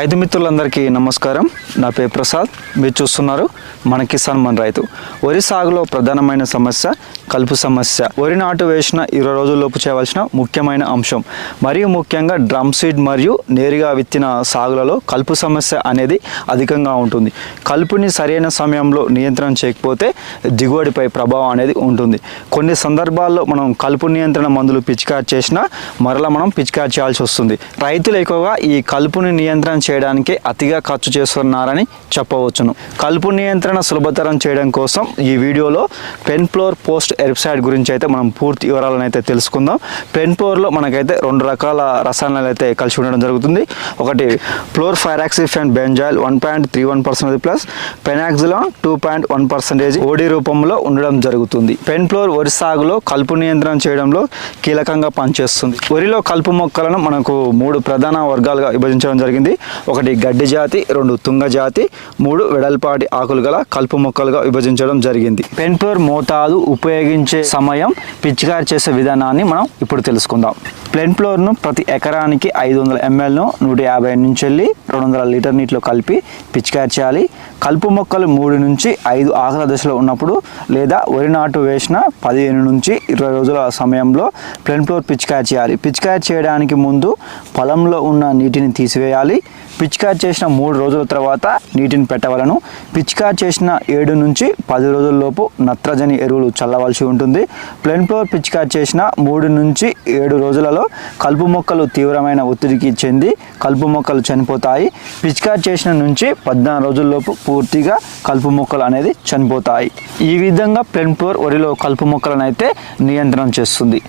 రైతు మిత్రులందరికీ నమస్కారం. నా పేరు ప్రసాద్. మీరు చూస్తున్నారు మన కిసాన్ మన రైతు. వరి సాగులో ప్రధానమైన సమస్య కలుపు సమస్య. వరి నాటు వేసిన ఇరవై రోజుల్లోపు చేయవలసిన ముఖ్యమైన అంశం. మరియు ముఖ్యంగా డ్రమ్ సీడ్ మరియు నేరుగా విత్తిన సాగులలో కలుపు సమస్య అనేది అధికంగా ఉంటుంది. కలుపుని సరైన సమయంలో నియంత్రణ చేయకపోతే దిగుబడిపై ప్రభావం అనేది ఉంటుంది. కొన్ని సందర్భాల్లో మనం కలుపు నియంత్రణ మందులు పిచికారి చేసినా మరలా మనం పిచికారి చేయాల్సి వస్తుంది. రైతులు ఎక్కువగా ఈ కలుపుని నియంత్రణ చేయడానికి అతిగా ఖర్చు చేస్తున్నారని చెప్పవచ్చును. కలుపు నియంత్రణ సులభతరం చేయడం కోసం ఈ వీడియోలో పెన్ఫ్లోర్ పోస్ట్ వెబ్సైట్ గురించి అయితే మనం పూర్తి వివరాలను అయితే తెలుసుకుందాం పెన్ఫ్లోర్లో మనకైతే రెండు రకాల రసాయనాలు అయితే కలిసి ఉండడం జరుగుతుంది. ఒకటి florpyrauxifen and benzyl one point three one percentage plus penoxsulam two point one percentage OD రూపంలో ఉండడం జరుగుతుంది. పెన్ఫ్లోర్ వరి సాగులో కలుపు నియంత్రణ చేయడంలో కీలకంగా పనిచేస్తుంది. వరిలో కలుపు మొక్కలను మనకు మూడు ప్రధాన వర్గాలుగా విభజించడం జరిగింది. ఒకటి గడ్డి జాతి రెండు తుంగ జాతి మూడు వెడల్పాటి ఆకులు గల కలుపు మొక్కలుగా విభజించడం జరిగింది. పెన్ఫ్లోర్ మోతాదు ఉపయోగించే సమయం పిచికారి చేసే విధానాన్ని మనం ఇప్పుడు తెలుసుకుందాం. ప్లెన్ఫ్లోర్ను ప్రతి ఎకరానికి ఐదు వందల ఎంఎల్ను నూట యాభై నుంచి వెళ్ళి రెండు వందల లీటర్ నీటిలో కలిపి పిచికారి చేయాలి. కలుపు మొక్కలు మూడు నుంచి ఐదు ఆకుల దశలో ఉన్నప్పుడు లేదా వరి నాటు వేసిన పదిహేను నుంచి ఇరవై రోజుల సమయంలో ప్లెన్ఫ్లోర్ పిచికారి చేయాలి. పిచికారి చేయడానికి ముందు పొలంలో ఉన్న నీటిని తీసివేయాలి. పిచికారి చేసిన మూడు రోజుల తర్వాత నీటిని పెట్టవలను. పిచికారి చేసిన ఏడు నుంచి పది రోజుల్లోపు నత్రజని ఎరువులు చల్లవలసి ఉంటుంది. ప్లెన్ ఫ్లోర్ పిచికారి చేసిన మూడు నుంచి ఏడు రోజులలో కలుపు మొక్కలు తీవ్రమైన ఒత్తిడికి చెంది కలుపు మొక్కలు చనిపోతాయి. పిచికారి చేసిన నుంచి పద్నాలుగు రోజుల్లోపు పూర్తిగా కలుపు మొక్కలు అనేది చనిపోతాయి. ఈ విధంగా ప్లెన్ ఫ్లోర్ వరిలో కలుపు మొక్కలను అయితే నియంత్రణ చేస్తుంది.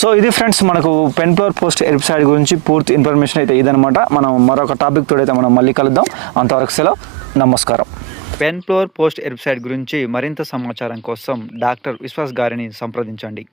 సో ఇది ఫ్రెండ్స్ మనకు పెన్ ఫ్లోర్ పోస్ట్ వెబ్సైట్ గురించి పూర్తి ఇన్ఫర్మేషన్ అయితే ఇదనమాట మనం మరొక టాపిక్ తోడైతే మనం మళ్ళీ కలుద్దాం. అంతవరకు సెలవు. నమస్కారం. పెన్ ఫ్లోర్ పోస్ట్ వెబ్సైట్ గురించి మరింత సమాచారం కోసం డాక్టర్ విశ్వాస్ గారిని సంప్రదించండి.